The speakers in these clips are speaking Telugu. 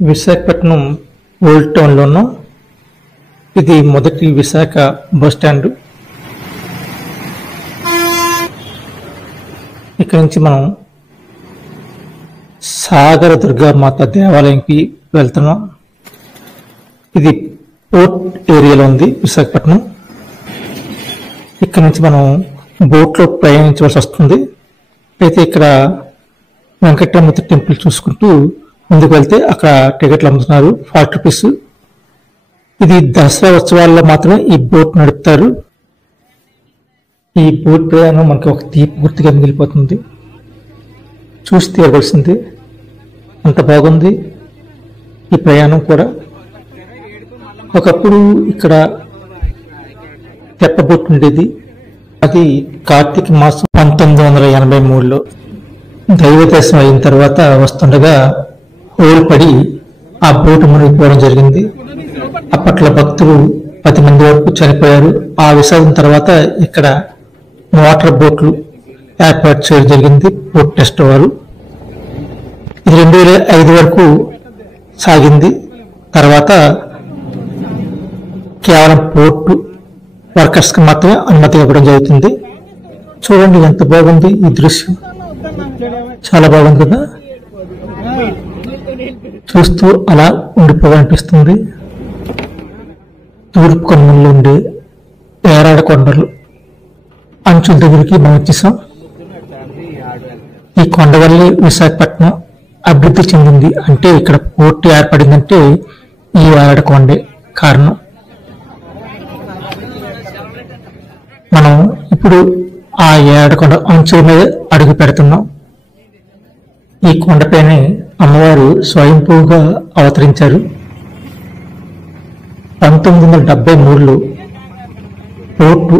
విశాఖపట్నం ఓల్డ్ టౌన్లో ఉన్నాం. ఇది మొదటి విశాఖ బస్ స్టాండ్. ఇక్కడ నుంచి మనం సాగర దుర్గామాత దేవాలయంకి వెళ్తున్నాం. ఇది పోర్ట్ ఏరియాలో ఉంది విశాఖపట్నం. ఇక్కడ నుంచి మనం బోట్లో ప్రయాణించవలసి వస్తుంది. అయితే ఇక్కడ వెంకటరమణ టెంపుల్ చూసుకుంటూ ముందుకు వెళ్తే అక్కడ టికెట్లు అమ్ముతున్నారు, 40 రూపీస్. ఇది దసరా ఉత్సవాల్లో మాత్రమే ఈ బోట్ నడుపుతారు. ఈ బోట్ ప్రయాణం మనకి ఒక తీపి గుర్తుగా మిగిలిపోతుంది. చూసి తీరవలసింది, అంత బాగుంది ఈ ప్రయాణం కూడా. ఒకప్పుడు ఇక్కడ తెప్ప బోట్ ఉండేది. అది కార్తీక మాసం 1983లో దైవ దర్శనం అయిన తర్వాత వస్తుండగా హోల్ పడి ఆ బోటు మునిగిపోవడం జరిగింది. అప్పట్లో భక్తులు 10 మంది వరకు చనిపోయారు. ఆ విషయం తర్వాత ఇక్కడ వాటర్ బోట్లు ఏర్పాటు చేయడం జరిగింది పోర్ట్ ట్రస్ట్ వారు. ఇది 2005 వరకు సాగింది. తర్వాత కేవలం పోర్టు వర్కర్స్ కి మాత్రమే అనుమతి ఇవ్వడం జరుగుతుంది. చూడండి ఎంత బాగుంది ఈ దృశ్యం, చాలా బాగుంది కదా. చూస్తూ అలా ఉండిపోవాలనిపిస్తుంది. తూర్పు కన్నుల్లో ఉండే ఏరాడ కొండలు అంచుల దగ్గరికి మనం వచ్చేసాం. ఈ కొండ వల్లే విశాఖపట్నం అభివృద్ధి చెందింది. అంటే ఇక్కడ పోర్టు ఏర్పడిందంటే ఈ ఏరాడ కొండే కారణం. మనం ఇప్పుడు ఆ ఏడకొండ అంచుల మీద అడుగు పెడుతున్నాం. ఈ కొండపైనే అమ్మవారు స్వయంభూగా అవతరించారు. 1973లో పోర్టు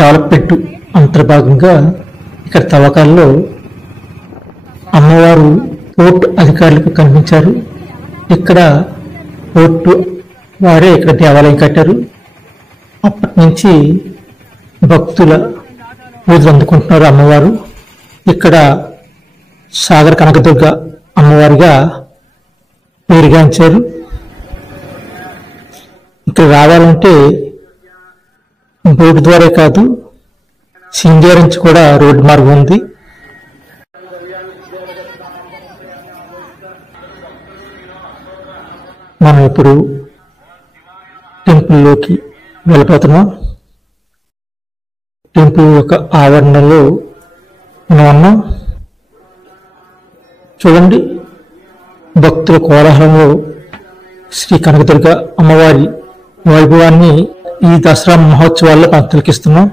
డెవలప్మెంట్ అంతర్భాగంగా ఇక్కడ తవ్వకాల్లో అమ్మవారు పోర్టు అధికారులకు కనిపించారు. ఇక్కడ పోర్టు వారే ఇక్కడ దేవాలయం కట్టారు. అప్పటి నుంచి భక్తుల పూజలు అందుకుంటున్నారు అమ్మవారు. ఇక్కడ సాగర కనకదుర్గ అమ్మవారిగా పేరుగాంచారు. ఇక్కడ రావాలంటే బోటు ద్వారా కాదు, సింగేర్ నుంచి కూడా రోడ్డు మార్గం ఉంది. మనం ఇప్పుడు టెంపుల్లోకి వెళ్ళిపోతున్నాం. టెంపుల్ యొక్క ఆవరణలో మనం ఉన్నాం. చూడండి, భక్తుల కోలాహలంలో శ్రీ కనకదుర్గ అమ్మవారి వైభవాన్ని ఈ దసరా మహోత్సవాల్లో మనం తిలకిస్తున్నాం.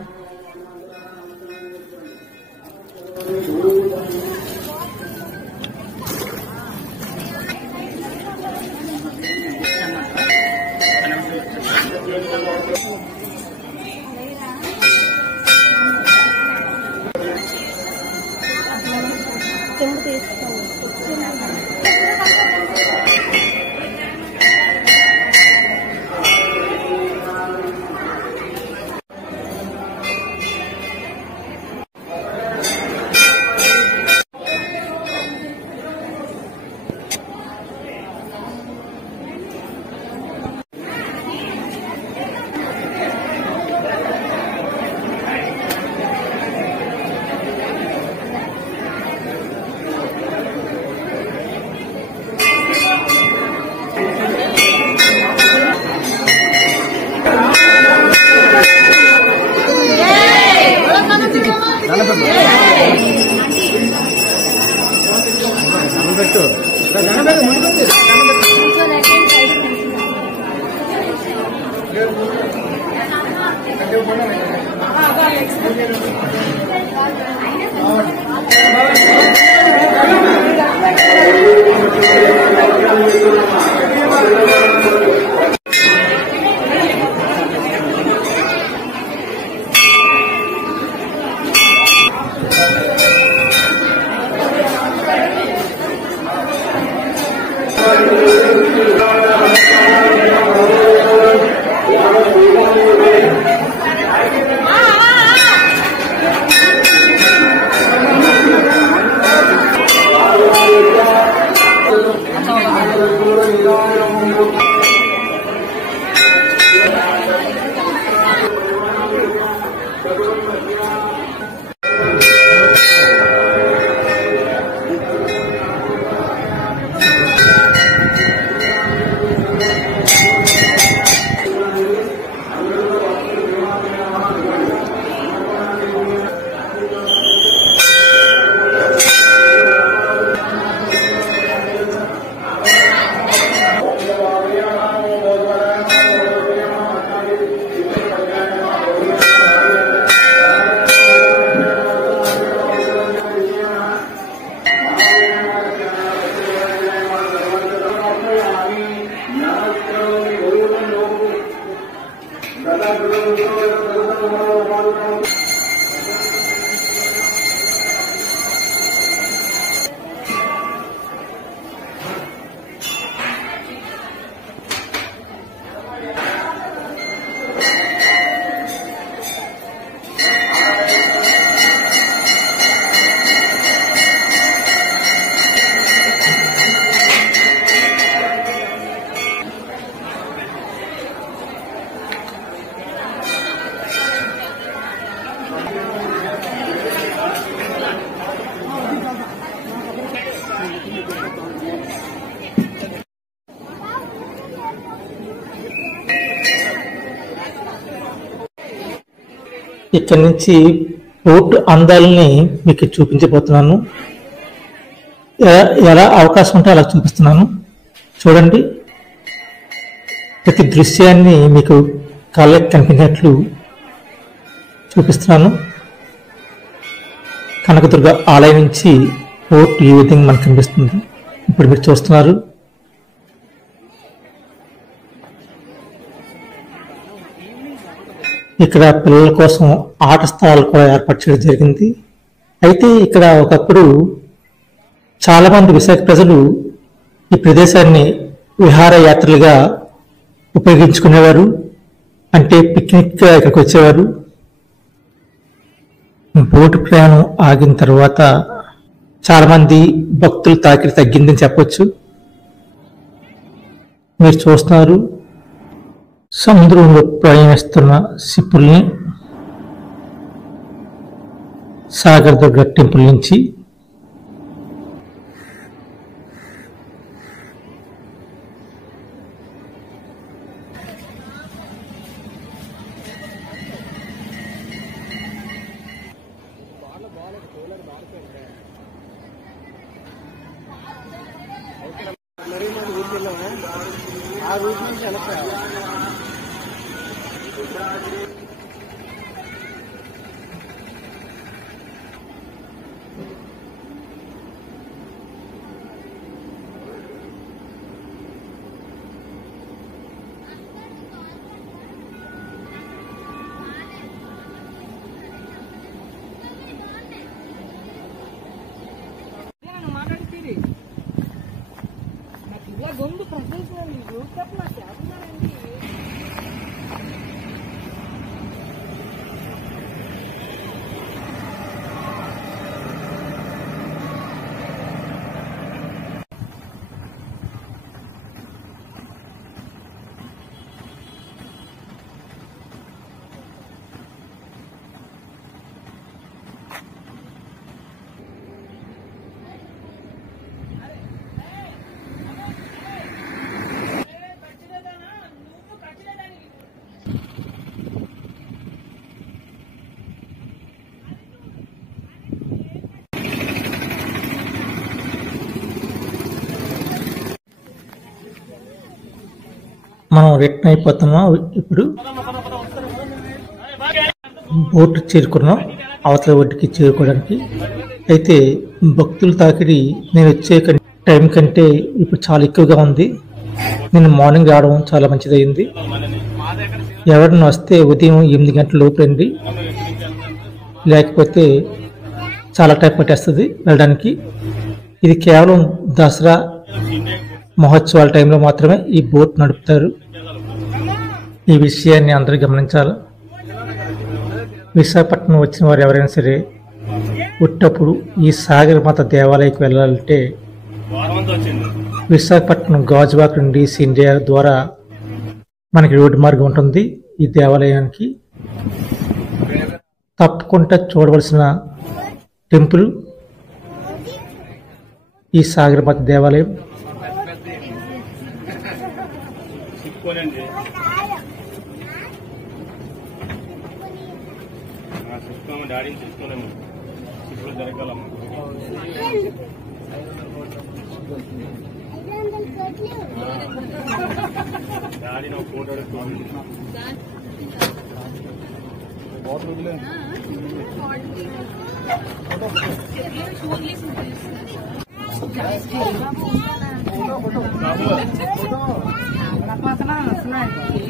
ఇక్కడ నుంచి బోటు అందాలని మీకు చూపించబోతున్నాను. ఎలా అవకాశం ఉంటే అలా చూపిస్తున్నాను. చూడండి, ప్రతి దృశ్యాన్ని మీకు కళ్ళకి కనిపించినట్లు చూపిస్తున్నాను. కనకదుర్గ ఆలయం నుంచి బోట్ ఈ విధంగా మనకు కనిపిస్తుంది. ఇప్పుడు మీరు చూస్తున్నారు. ఇక్కడ పిల్లల కోసం ఆట స్థలాలు కూడా ఏర్పాటు చేయడం జరిగింది. అయితే ఇక్కడ ఒకప్పుడు చాలా మంది విశాఖ ప్రజలు ఈ ప్రదేశాన్ని విహారయాత్రలుగా ఉపయోగించుకునేవారు. అంటే పిక్నిక్గా ఇక్కడికి వచ్చేవారు. బోటు ప్రయాణం ఆగిన తర్వాత చాలా మంది భక్తులు తాకిడి తగ్గిందని చెప్పొచ్చు. మీరు చూస్తున్నారు సముద్రంలో ప్రయాణిస్తున్న షిప్పుల్ని సాగర్ దుర్గ టెంపుల్ నుంచి. మనం రిటర్న్ అయిపోతున్నాం. ఇప్పుడు బోట్ చేరుకున్నాం అవతల ఒడ్డుకి చేరుకోవడానికి. అయితే భక్తుల తాకిడి నేను వచ్చే టైం కంటే ఇప్పుడు చాలా ఎక్కువగా ఉంది. నేను మార్నింగ్ రావడం చాలా మంచిదైంది. ఎవరైనా వస్తే ఉదయం 8 గంటల లోపు రండి, లేకపోతే చాలా టైం పట్టేస్తుంది వెళ్ళడానికి. ఇది కేవలం దసరా మహోత్సవాల టైంలో మాత్రమే ఈ బోట్ నడుపుతారు. ఈ విషయాన్ని అందరూ గమనించాలి. విశాఖపట్నం వచ్చిన వారు ఎవరైనా సరే పుట్టప్పుడు ఈ సాగర్ మాత దేవాలయకు వెళ్ళాలంటే విశాఖపట్నం గాజువాక నుండి సిండియా ద్వారా మనకి రోడ్డు మార్గం ఉంటుంది. ఈ దేవాలయానికి తప్పకుండా చూడవలసిన టెంపుల్ ఈ సాగర్ మాత దేవాలయం.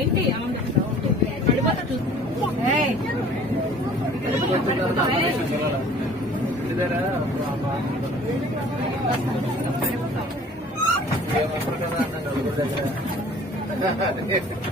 ఏంటి కదా